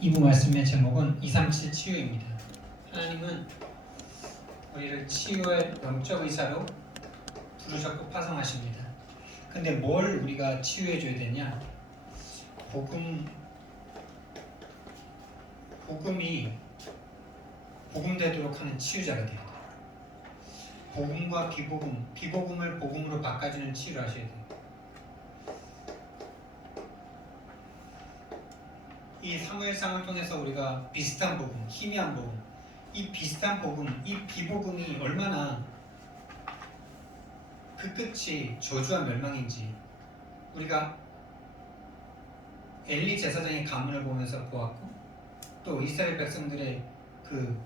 이부 말씀의 제목은 237 치유입니다. 하나님은 우리를 치유할 영적 의사로 부르셨고 파송하십니다. 근데 뭘 우리가 치유해 줘야 되냐? 복음이 복음되도록 하는 치유자가 돼야 돼요. 복음과 비복음을 복음으로 바꿔주는 치유를 하셔야 돼요. 이 사무엘상을 통해서 우리가 비슷한 복음, 희미한 복음, 이 비슷한 복음, 이 비복음이 얼마나 그 끝이 저주와 멸망인지 우리가 엘리 제사장의 가문을 보면서 보았고, 또 이스라엘 백성들의 그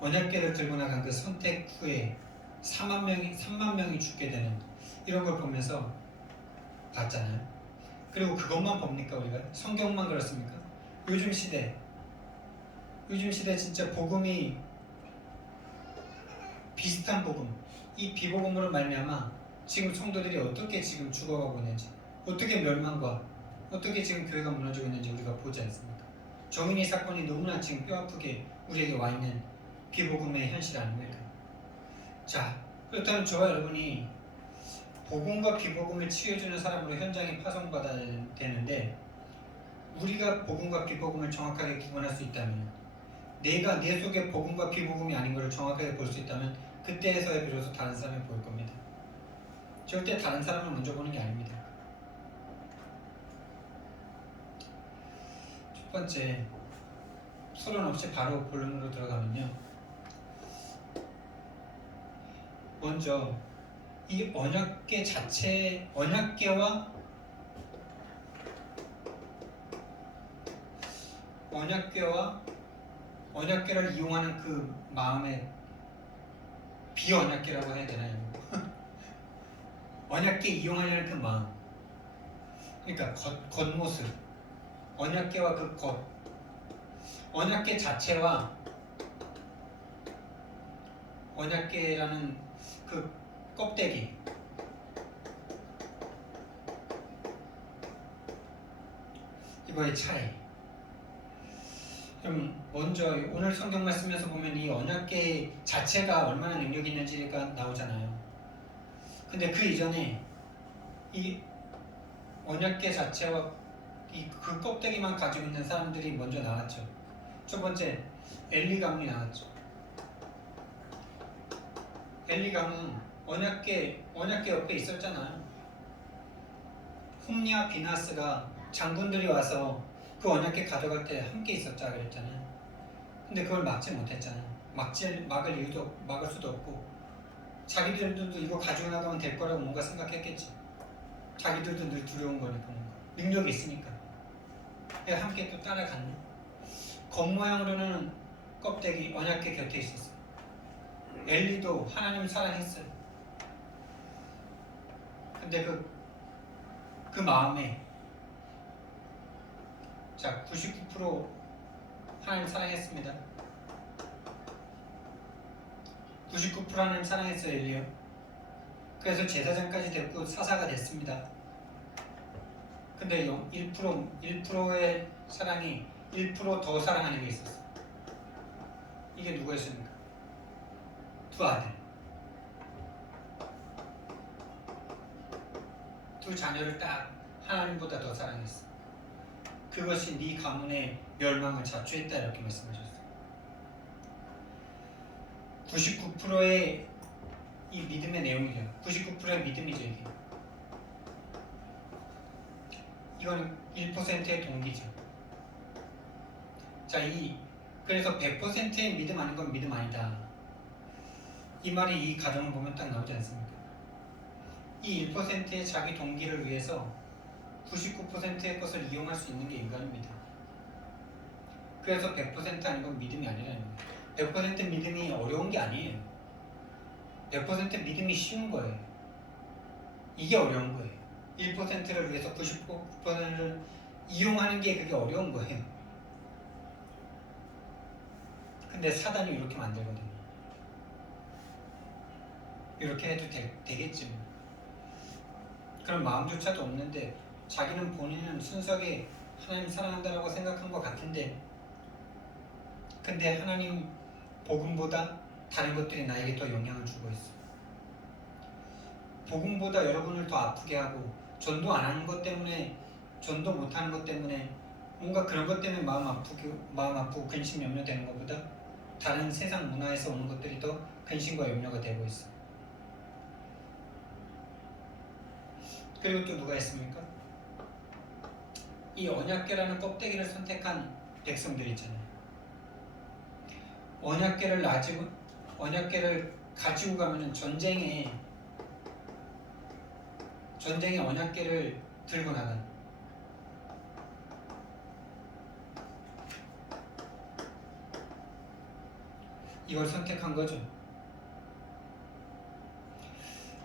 언약궤를 들고 나간 그 선택 후에 3만 명이 죽게 되는 이런 걸 보면서 봤잖아요. 그리고 그것만 봅니까? 우리가 성경만 그렇습니까? 요즘 시대 진짜 복음이 비슷한 복음, 이 비복음으로 말미암아 지금 성도들이 어떻게 지금 죽어가고 있는지, 어떻게 멸망과 어떻게 지금 교회가 무너지고 있는지 우리가 보지 않습니까? 정인이 사건이 너무나 지금 뼈아프게 우리에게 와 있는 비복음의 현실 아닙니까? 자, 그렇다면 저와 여러분이 복음과 비복음을 치유해주는 사람으로 현장에 파송받아야 되는데, 우리가 복음과 비복음을 정확하게 구분할 수 있다면, 내가 내 속에 복음과 비복음이 아닌 것을 정확하게 볼 수 있다면 그때에서야 비로소 다른 사람이 보일 겁니다. 절대 다른 사람을 먼저 보는 게 아닙니다. 첫 번째, 서론 없이 바로 본론으로 들어가면요, 먼저 이 언약궤 자체, 언약궤를 이용하는 그 마음의 비언약궤라고 해야 되나요? 언약궤 이용하려는 그 마음, 그러니까 겉모습, 언약궤와 그 겉, 언약궤 자체와 언약궤라는 그 껍데기, 이거의 차이. 그럼 먼저 오늘 성경 말씀에서 보면 이 언약궤 자체가 얼마나 능력이 있는지가 나오잖아요. 근데 그 이전에 이 언약궤 자체와 그 껍데기만 가지고 있는 사람들이 먼저 나왔죠. 첫 번째, 엘리 가문이 나왔죠. 엘리 가문 언약궤 옆에 있었잖아요. 홈리와 비나스가 장군들이 와서 그 언약궤 가져갈 때 함께 있었자 그랬잖아요. 근데 그걸 막지 못했잖아요. 막을 수도 없고, 자기들도 이거 가지고 나가면 될 거라고 뭔가 생각했겠지. 자기들도 늘 두려운 거니까, 능력이 있으니까. 함께 또 따라갔네. 겉모양으로는 껍데기 언약궤 곁에 있었어. 엘리도 하나님 사랑했어요. 근데 그 마음에, 자, 99% 하나님 사랑했습니다. 99% 하나님 사랑했어요, 엘리요. 그래서 제사장까지 됐고 사사가 됐습니다. 근데 1%의 사랑이 1% 더 사랑하는 게 있었어. 이게 누구였습니까? 두 아들, 두 자녀를 딱 하나님보다 더 사랑했어. 그것이 네 가문의 멸망을 자초했다, 이렇게 말씀하셨어요. 99%의 이 믿음의 내용이죠. 99%의 믿음이죠, 이게. 이건 1%의 동기죠. 자, 그래서 100%의 믿음 아닌 건 믿음 아니다, 이 말이 이 가정을 보면 딱 나오지 않습니까? 이 1%의 자기 동기를 위해서 99%의 것을 이용할 수 있는 게 인간입니다. 그래서 100% 아닌 건 믿음이 아니라는 거예요. 100% 믿음이 어려운 게 아니에요. 100% 믿음이 쉬운 거예요. 이게 어려운 거예요. 1%를 위해서 99%를 이용하는 게 그게 어려운 거예요. 근데 사단이 이렇게 만들거든요. 이렇게 해도 되겠지 뭐. 그런 마음조차도 없는데 자기는 본인은 순수하게 하나님 사랑한다라고 생각한 것 같은데, 근데 하나님 복음보다 다른 것들이 나에게 더 영향을 주고 있어. 복음보다 여러분을 더 아프게 하고, 전도 안 하는 것 때문에, 전도 못 하는 것 때문에, 뭔가 그런 것 때문에 마음 아프고 근심 염려되는 것보다 다른 세상 문화에서 오는 것들이 더 근심과 염려가 되고 있어. 그리고 또 누가 있습니까? 이 언약궤라는 껍데기를 선택한 백성들 있잖아요. 언약궤를 가지고 가면은 전쟁에 언약궤를 들고 나간, 이걸 선택한 거죠.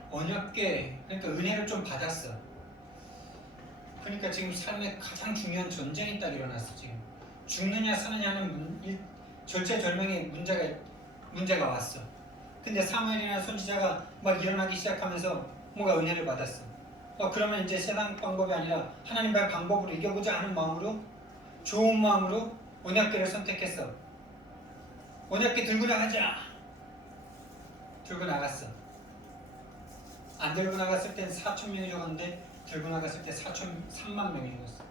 언약궤, 그러니까 은혜를 좀 받았어. 그러니까 지금 삶에 가장 중요한 전쟁이 딱 일어났어. 지금 죽느냐 사느냐는 절체절명의 문제가 왔어. 근데 사무엘이나 선지자가 막 일어나기 시작하면서 뭔가 은혜를 받았어. 그러면 이제 세상 방법이 아니라 하나님의 방법으로 이겨보자 하는 마음으로, 좋은 마음으로 언약궤를 선택했어. 언약궤 들고 나가자. 들고 나갔어. 안 들고 나갔을 땐 4천 명이 죽었는데 들고 나갔을 때 3만 명이 죽었어.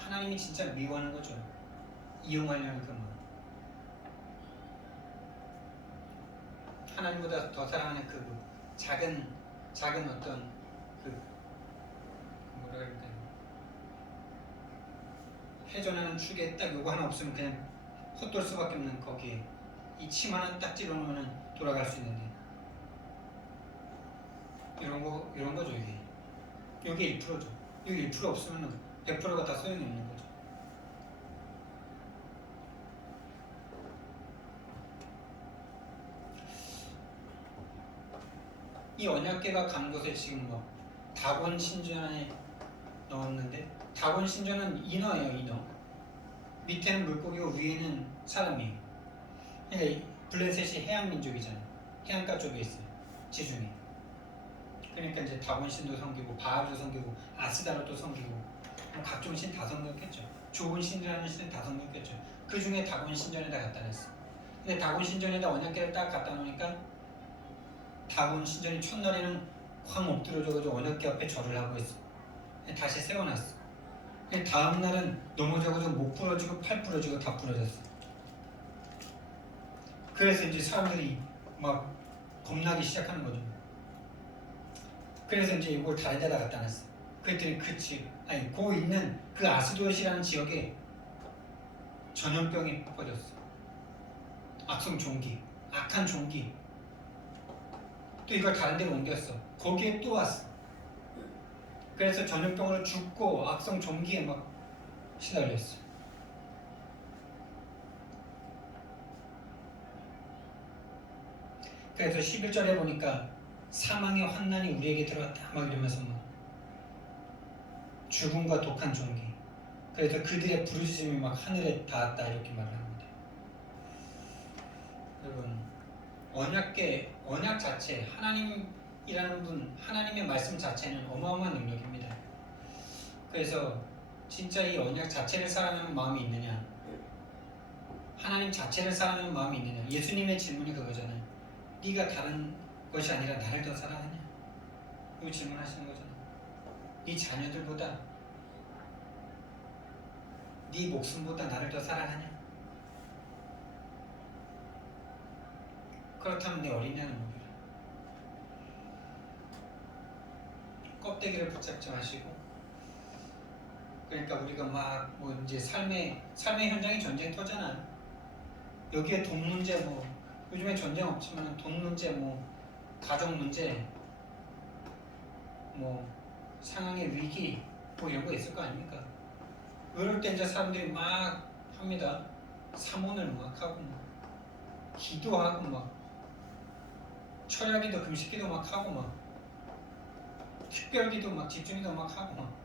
하나님이 진짜 미워하는 거죠. 이용하려는 그 마음. 하나님보다 더 사랑하는 그 작은 어떤 그 뭐라 그럴까요? 회전하는 축에 딱 요거 하나 없으면 그냥 헛돌 수밖에 없는 거기에 이 침 하나 딱 집어넣으면 돌아갈 수 있는데, 이런 거죠. 이게 1%죠. 여기 1% 없으면 100%가 다 소용이 없는 거죠. 이 언약궤가 간 곳에 지금 뭐 다곤 신전에 넣었는데, 다곤 신전은 인어예요. 인어. 밑에는 물고기고 위에는 사람이에요. 그러니까 블레셋이 해양 민족이잖아요. 해안가 쪽에 있어요. 지중해. 그러니까 이제 다곤 신도 섬기고 바알도 섬기고 아스다로도 섬기고 뭐 각종 신 다 섬겼겠죠. 좋은 신이라는 신은 다 섬겼겠죠. 그 중에 다곤 신전에다 갖다 놨어. 근데 다곤 신전에다 언약궤를 딱 갖다 놓으니까 다곤 신전이 첫날에는 확 엎드려져가지고 언약궤 앞에 절을 하고 있어. 다시 세워놨어. 다음 날은 넘어져가지고 목 부러지고 팔 부러지고 다 부러졌어. 그래서 이제 사람들이 막 겁나기 시작하는 거죠. 그래서 이제 이걸 다른 데다 갖다 놨어. 그랬더니 그 있는 그 아스도시라는 지역에 전염병이 퍼졌어. 악성 종기, 악한 종기. 또 이걸 다른 데로 옮겼어. 거기에 또 왔어. 그래서 전염병으로 죽고 악성 종기에 막 시달렸어. 그래서 11절에 보니까 사망의 환난이 우리에게 들어왔다 막 이러면서 막 죽음과 독한 종기. 그래서 그들의 부르짖음이 막 하늘에 닿았다 이렇게 말을 합니다. 여러분, 언약 자체, 하나님이라는 분, 하나님의 말씀 자체는 어마어마한 능력입니다. 그래서 진짜 이 언약 자체를 사랑하는 마음이 있느냐, 하나님 자체를 사랑하는 마음이 있느냐. 예수님의 질문이 그거잖아요. 네가 다른 것이 아니라 나를 더 사랑하냐? 이거 질문하시는 거잖아요. 네 자녀들보다, 네 목숨보다 나를 더 사랑하냐? 그렇다면 내 어린애는 뭐냐? 껍데기를 붙잡지 마시고. 그러니까 우리가 막 뭐 이제 삶의 현장이 전쟁터잖아. 여기에 돈 문제, 뭐 요즘에 전쟁 없지만 돈 문제, 뭐 가정 문제, 뭐 상황의 위기, 뭐 이런 거 있을 거 아닙니까? 이럴 때 이제 사람들이 막 합니다. 사모를 막 하고 막 기도하고 막 철야기도 금식기도 막 하고 막 특별기도 막 집중기도 막 하고 막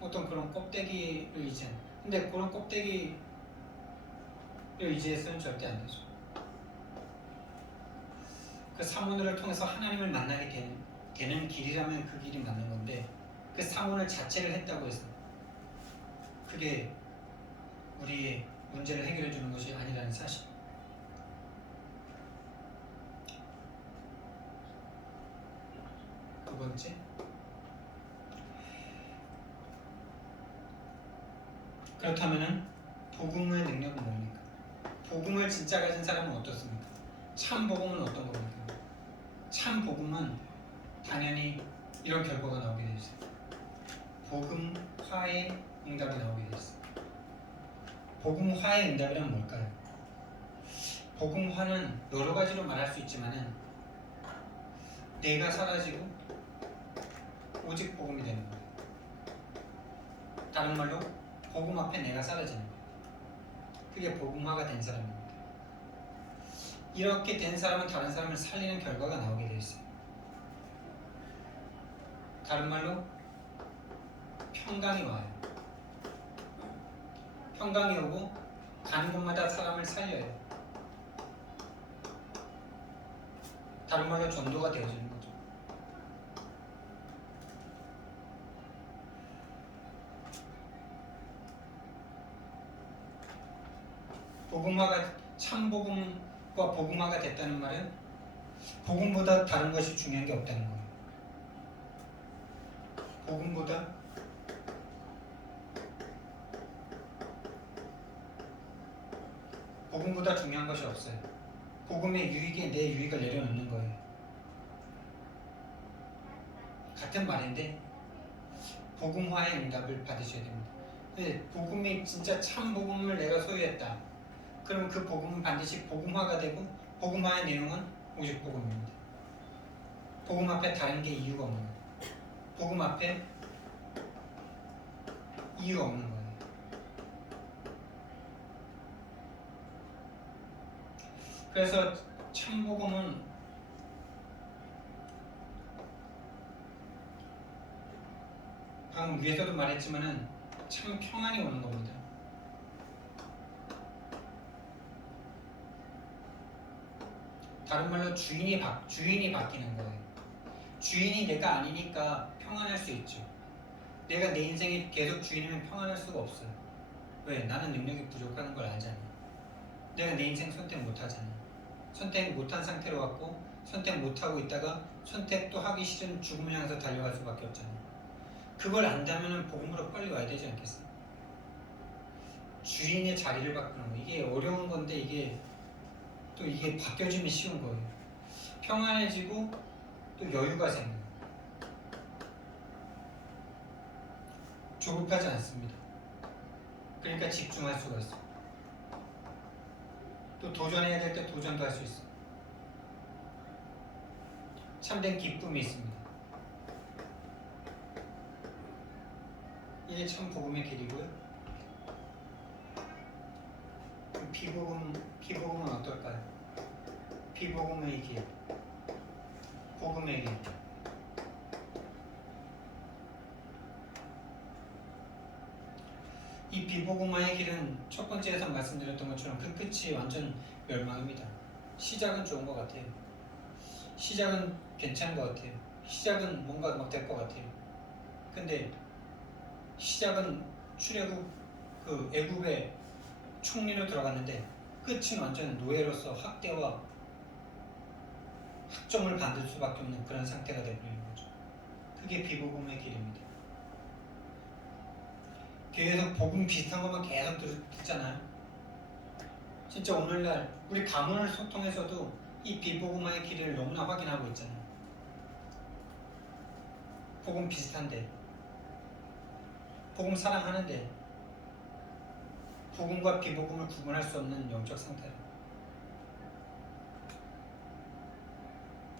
어떤 그런 껍데기를 이제, 근데 그런 껍데기를 이제서는 절대 안 되죠. 그 사문을 통해서 하나님을 만나게 되는 길이라면 그 길이 맞는 건데 그 사문을 자체를 했다고 해서 그게 우리의 문제를 해결해 주는 것이 아니라는 사실. 두 번째, 그렇다면은 복음의 능력은 뭡니까? 복음을 진짜 가진 사람은 어떻습니까? 참 복음은 어떤 겁니까? 참 복음은 당연히 이런 결과가 나오게 되어 있어요. 복음화의 응답이 나오게 되어 있어요. 복음화의 응답이란 뭘까요? 복음화는 여러 가지로 말할 수 있지만은 내가 사라지고 오직 복음이 되는 거예요. 다른 말로 복음 앞에 내가 사라지는 거예요. 그게 복음화가 된 사람입니다. 이렇게 된 사람은 다른 사람을 살리는 결과가 나오게 되어 있어요. 다른 말로 평강이 와요. 평강이 오고 가는 곳마다 사람을 살려요. 다른 말로 전도가 되어지는 거죠. 복음화가 참 복음과 복음화가 됐다는 말은 복음보다 다른 것이 중요한 게 없다는 거예요. 복음보다 중요한 것이 없어요. 복음의 유익에 내 유익을 내려놓는 거예요. 같은 말인데 복음화의 응답을 받으셔야 됩니다. 복음이 진짜 참 복음을 내가 소유했다. 그럼 그 복음은 반드시 복음화가 되고 복음화의 내용은 오직 복음입니다. 복음 앞에 다른 게 이유가 없는 거예요. 복음 앞에 이유가 없는 거예요. 그래서 참 복음은 방금 위에서도 말했지만은 참 평안이 오는 겁니다. 다른 말로 주인이 바뀌는 거예요. 주인이 내가 아니니까 평안할 수 있죠. 내가 내 인생에 계속 주인이면 평안할 수가 없어요. 왜? 나는 능력이 부족한 걸 알잖아. 내가 내 인생 선택 못하잖아. 선택 못한 상태로 왔고 선택 못하고 있다가 선택도 하기 싫은 죽음을 향해서 달려갈 수밖에 없잖아. 그걸 안다면 복음으로 빨리 와야 되지 않겠어요? 주인의 자리를 바꾸는 거, 이게 어려운 건데 이게 바뀌어지면 쉬운 거예요. 평안해지고 또 여유가 생겨요. 조급하지 않습니다. 그러니까 집중할 수가 있어요. 또 도전해야 될 때 도전도 할 수 있어요. 참된 기쁨이 있습니다. 이게 참 복음의 길이고요. 비복음은 어떨까요? 비복음의 길, 복음의 길. 이 비복음화의 길은 첫 번째에서 말씀드렸던 것처럼 그 끝이 완전 멸망입니다. 시작은 좋은 것 같아요. 시작은 괜찮은 것 같아요. 시작은 뭔가 막 될 것 같아요. 근데 시작은 출애굽 그 애굽의 총리로 들어갔는데 끝은 완전 노예로서 학대와 학점을 받을 수밖에 없는 그런 상태가 되버리는 거죠. 그게 비복음의 길입니다. 교회에서 복음 비슷한 것만 계속 듣잖아요. 진짜 오늘날 우리 가문을 소통해서도 이 비복음화의 길을 너무나 확인하고 있잖아요. 복음 비슷한데, 복음 사랑하는데 복음과 비복음을 구분할 수 없는 영적 상태로.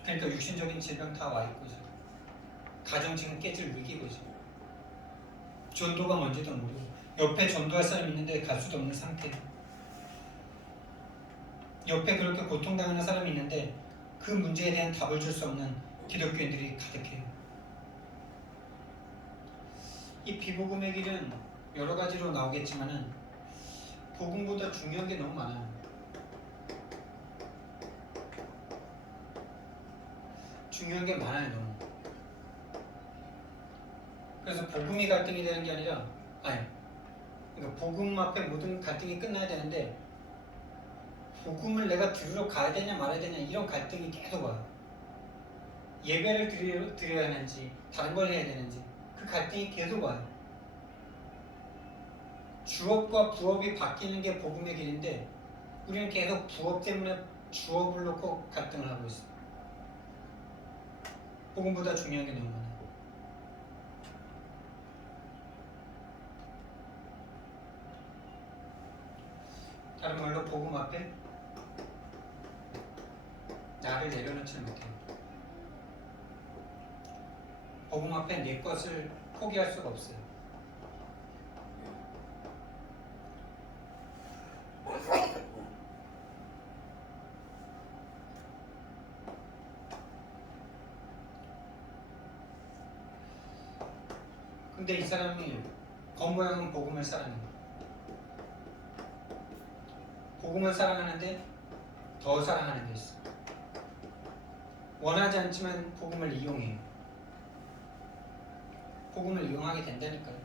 그러니까 육신적인 질병 다 와 있고 지금 가정 지금 깨질 위기고 지금 전도가 뭔지도 모르고 옆에 전도할 사람 있는데 갈 수도 없는 상태. 옆에 그렇게 고통당하는 사람이 있는데 그 문제에 대한 답을 줄 수 없는 기독교인들이 가득해요. 이 비복음의 길은 여러 가지로 나오겠지만은 복음보다 중요한 게 너무 많아요. 중요한 게 많아요 너무. 그래서 복음이 갈등이 되는 게 아니라 그러니까 복음 앞에 모든 갈등이 끝나야 되는데 복음을 내가 들으러 가야 되냐 말아야 되냐 이런 갈등이 계속 와요. 예배를 드려야 하는지 다른 걸 해야 되는지 그 갈등이 계속 와요. 주업과 부업이 바뀌는 게 복음의 길인데 우리는 계속 부업 때문에 주업을 놓고 갈등을 하고 있어요. 복음보다 중요한 게 너무 많아요. 다른 말로 복음 앞에 나를 내려놓지 못해요. 복음 앞에 내 것을 포기할 수가 없어요. 근데 이 사람이 겉모양은 복음을 사랑해요. 복음을 사랑하는데 더 사랑하는 게 있어요. 원하지 않지만 복음을 이용해요. 복음을 이용하게 된다니까요.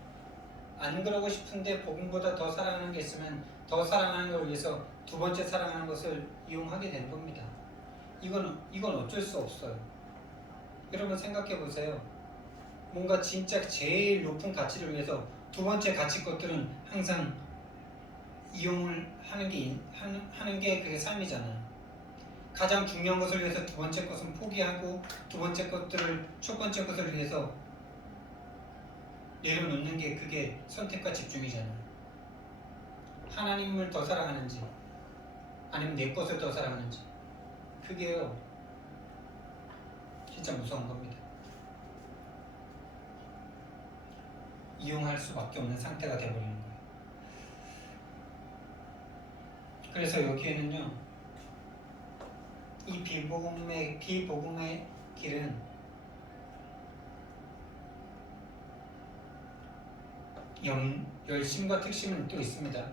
안 그러고 싶은데 복음보다 더 사랑하는 게 있으면 더 사랑하는 걸 위해서 두 번째 사랑하는 것을 이용하게 되는 겁니다. 이건 어쩔 수 없어요. 여러분 생각해 보세요. 뭔가 진짜 제일 높은 가치를 위해서 두 번째 가치 것들은 항상 이용을 하는 게 그게 삶이잖아요. 가장 중요한 것을 위해서 두 번째 것은 포기하고 두 번째 것들을 첫 번째 것을 위해서 내려놓는 게 그게 선택과 집중이잖아요. 하나님을 더 사랑하는지 아니면 내 것을 더 사랑하는지 그게요 진짜 무서운 겁니다. 이용할 수밖에 없는 상태가 되어버리는 거예요. 그래서 여기에는요 이 비복음의 길은 열심과 특심은 또 있습니다.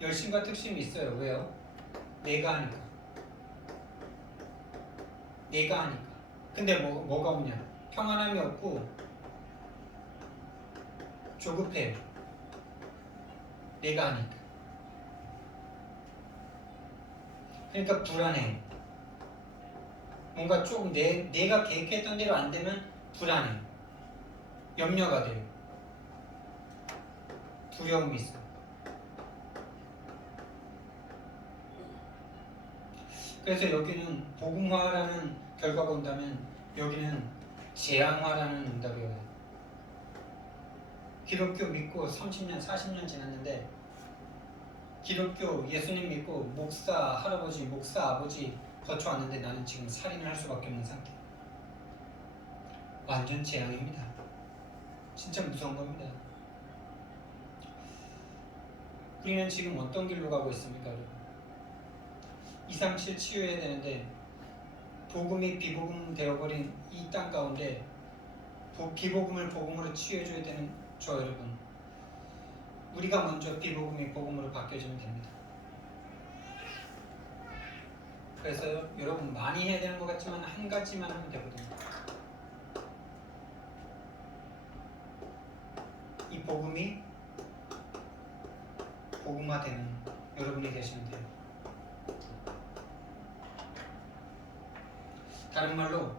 열심과 특심이 있어요. 왜요? 내가 하니까. 근데 뭐가 오냐? 평안함이 없고 조급해요. 내가 하니까. 그러니까 불안해. 뭔가 조금 내가 계획했던 대로 안 되면 불안해. 염려가 돼요. 두려움이 있어요. 그래서 여기는 복음화라는 결과가 온다면 여기는 재앙화라는 응답이 와요. 기독교 믿고 30년, 40년 지났는데 기독교 예수님 믿고 목사 할아버지, 목사 아버지 거쳐왔는데 나는 지금 살인을 할 수밖에 없는 상태. 완전 재앙입니다. 진짜 무서운 겁니다. 우리는 지금 어떤 길로 가고 있습니까, 여러분? 237 치유해야 되는데 복음이 비복음 되어버린 이 땅 가운데 비복음을 복음으로 치유해줘야 되는 저 여러분, 우리가 먼저 비복음이 복음으로 바뀌어지면 됩니다. 그래서 여러분 많이 해야 되는 것 같지만 한 가지만 하면 되거든요. 이 복음이 복음화되는 여러분이 되시면 돼요. 다른 말로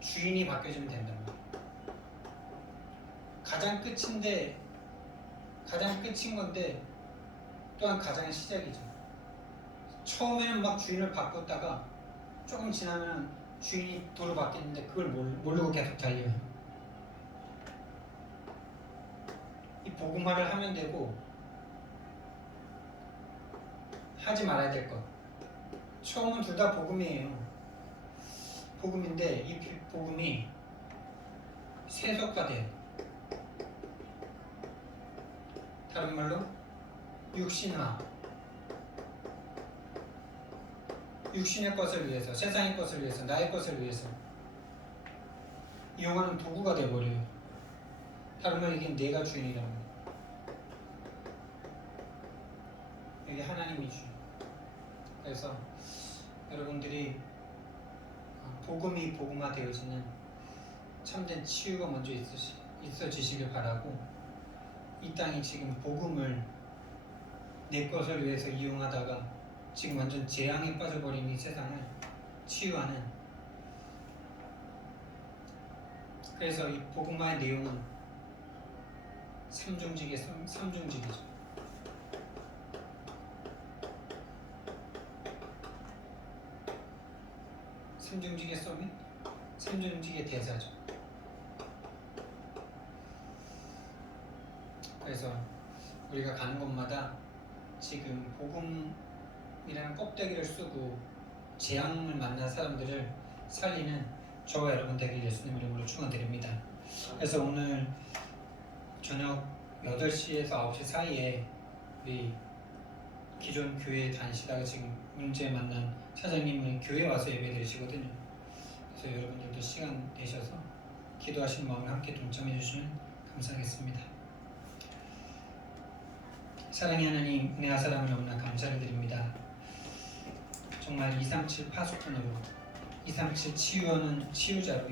주인이 바뀌어지면 된다는 거예요. 가장 끝인 건데 또한 가장 시작이죠. 처음에는 막 주인을 바꿨다가 조금 지나면 주인이 도로 바뀌는데 그걸 모르고 계속 달려요. 이 복음화를 하면 되고 하지 말아야 될 것. 처음은 둘 다 복음이에요. 복음인데 이 복음이 세속화돼요. 다른 말로 육신화. 육신의 것을 위해서, 세상의 것을 위해서, 나의 것을 위해서 이용하는 도구가 되어버려요. 다른 말로 이게 내가 주인이라는 거예요. 여기 하나님이 주인. 그래서 여러분들이 복음이 복음화되어지는 참된 치유가 먼저 있어지시길 바라고, 이 땅이 지금 복음을 내 것을 위해서 이용하다가 지금 완전 재앙에 빠져버린 이 세상을 치유하는, 그래서 이 복음화의 내용은 삼중직이죠. 삼중직의 서밋, 삼중직의 대사죠. 그래서 우리가 가는 곳마다 지금 복음이라는 껍데기를 쓰고 재앙을 만난 사람들을 살리는 저와 여러분 되길 예수님 이름으로 축원드립니다. 그래서 오늘 저녁 8시에서 9시 사이에 우리 기존 교회에 다니시다가 지금 문제 만난 사장님은 교회 와서 예배 드리시거든요. 그래서 여러분들도 시간 내셔서 기도하시는 마음을 함께 동참해 주시면 감사하겠습니다. 사랑의 하나님, 은혜와 사랑을 너무나 감사를 드립니다. 정말 237 파수꾼으로 237 치유하는 치유자로